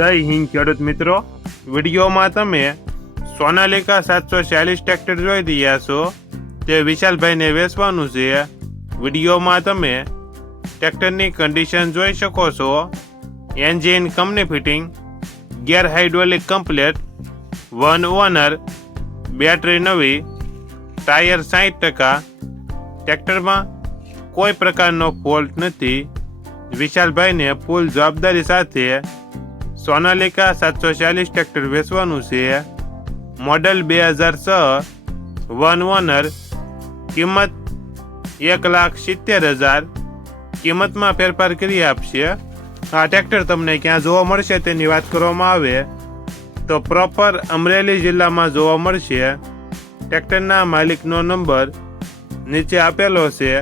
જય હિન્દ ખેડૂત મિત્રો, વિડીયોમાં તમે સોનાલિકા 746 ટ્રેક્ટર જોઈ રહ્યા છો. તે વિશાલભાઈને વેચવાનું છે. વિડીયોમાં તમે ટ્રેક્ટરની કન્ડિશન જોઈ શકો છો. Engine company fitting, gear hydraulic complete, 1 owner, battery નવી, ટાયર 60%. ટ્રેક્ટરમાં કોઈ પ્રકારનો ફોલ્ટ નથી. વિશાલભાઈને ફૂલ જવાબદારી સાથે સોનાલિકા 746 ટ્રેક્ટર વેચવાનું છે. મોડલ 2006, 1 ઓનર, કિંમત 1,70,000. કિંમતમાં ફેરફાર કરી આપશે. આ ટ્રેક્ટર તમને ક્યાં જોવા મળશે તેની વાત કરવામાં આવે તો પ્રોપર અમરેલી જિલ્લામાં જોવા મળશે. ટ્રેક્ટરના માલિકનો નંબર નીચે આપેલો છે.